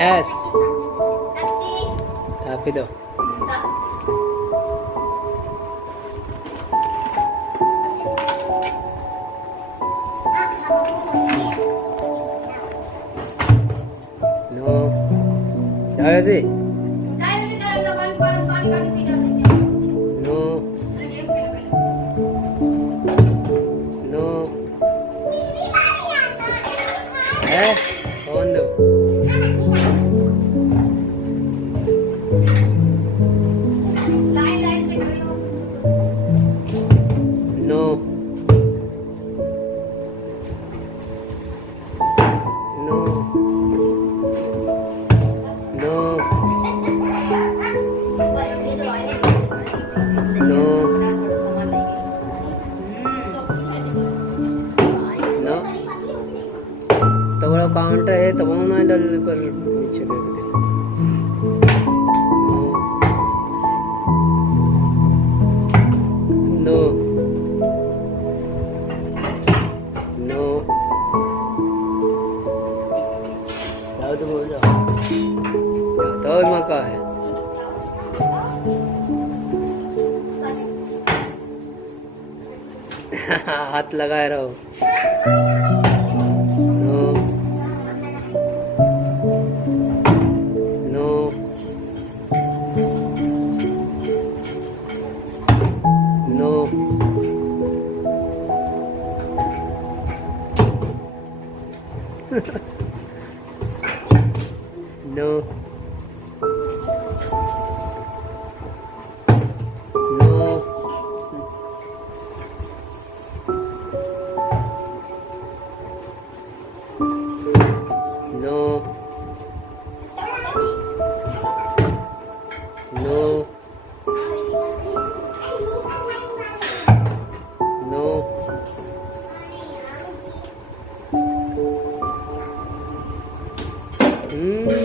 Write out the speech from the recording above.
Yes. Tapi daw. No. Kaya si? No. No. Eh? Ondo. No. No. No. No. No. तो बड़ा counter है तो वो ना डल पर नीचे फेंक दे नो नो जाओ तो बोल जाओ तो मका है हाथ लगाए रहो no no no no no No. No. No. Hmm.